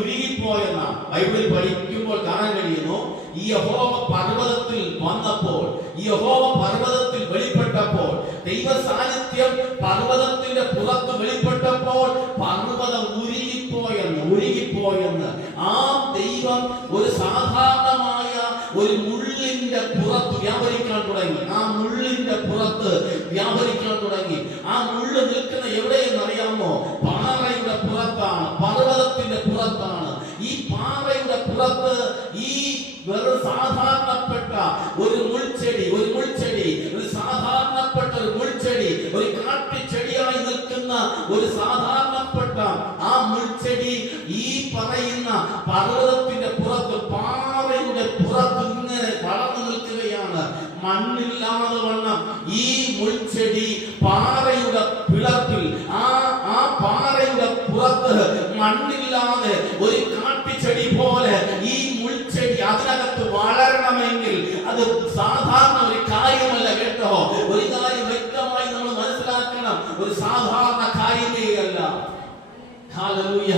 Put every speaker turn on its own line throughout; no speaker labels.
ഉരുകിപ്പോയെന്ന ബൈബിളിൽ പഠിക്കുമ്പോൾ കാണാൻ കഴിയുന്നു. ഈ യഹോവ പർവതത്തിൽ വന്നപ്പോൾ ഈ യഹോവ പർവതത്തിൽ വെളിപ്പെട്ടപ്പോൾ ദൈവ സാന്നിധ്യം പർവതത്തിന്റെ പുറത്ത് വെളിപ്പെട്ടപ്പോൾ പർവതം ഉരുകിപ്പോയെന്ന് ഉരുകിപ്പോയെന്ന്. ആ ദൈവം ഒരു സാധാരണമായ ഒരു മുള്ളിന്റെ പുറത്ത് വ്യാപരിക്കാൻ തുടങ്ങി. ആ മുള്ളിന്റെ പുറത്ത് വ്യാപരിക്കാൻ തുടങ്ങി. ആ മുള്ള് നിൽക്കുന്ന എവിടെയെന്ന് അറിയാമോ പാറയുടെ പുറത്താണ് പർവതത്തിന്റെ പുറത്താണ് ഈ പാറയുടെ ഈ വെറും സാധാരണപ്പെട്ട ഒരു മുൾച്ചെടി ഒരു മുൾച്ചെടി ഒരു സാധാരണപ്പെട്ട ഒരു മുൾച്ചെടി ഒരു കാട്ടിച്ചെടിയായി നിൽക്കുന്ന ഒരു സാധാരണപ്പെട്ട ആ മുൾച്ചെടി ഈ പറയുന്ന പർവതത്തിന്റെ പുറത്ത് പാറയുടെ പുറത്ത് ഇങ്ങനെ വളർന്നു നിൽക്കുകയാണ്. മണ്ണില്ലാതെ വണ്ണം ഈ മുൾച്ചെടി പാറയുടെ പിളർപ്പിൽ ആ ആ പാറയുടെ പുറത്ത് മണ്ണില്ലാതെ ഒരു കാപ്പിച്ചെടി പോലെ ഈ മുൾച്ചെടി അതിനകത്ത് വളരണമെങ്കിൽ അത് സാധാരണ ഒരു കാര്യമല്ല കേട്ടോ. ഒരു കാര്യം വ്യക്തമായി നമ്മൾ മനസ്സിലാക്കണം. ഒരു സാധാരണ കാര്യമേ അല്ല. ഹല്ലേലൂയ.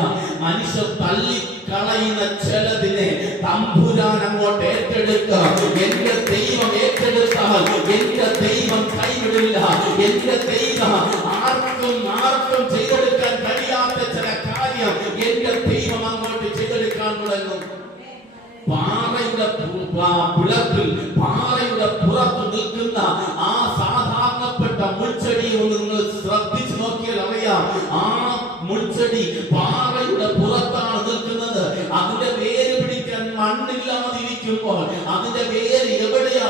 തള്ളി കളയുന്ന ചിലതിനെ തമ്പുരാൻ അങ്ങോട്ട് ഏറ്റെടുക്കുക എന്റെ ദൈവം ഏറ്റെടുത്താൽ എന്റെ ദൈവം കൈവിടില്ല എന്റെ ദൈവം ആർക്കും ആർക്കും പാറയുടെ പിളപ്പിൽ പാറയുടെ പുറത്ത് നിൽക്കുന്ന ആ സാധാരണപ്പെട്ട മുൾച്ചെടി ഒന്ന് നിങ്ങൾ ശ്രദ്ധിച്ചു നോക്കിയാൽ അറിയാം. ആ മുൾച്ചെടി പാറയുടെ പുറത്താണ് നിൽക്കുന്നത്. അതിന്റെ വേര് പിടിക്കാൻ മണ്ണില്ലാതിരിക്കുമ്പോൾ അതിന്റെ വേര് എവിടെയാ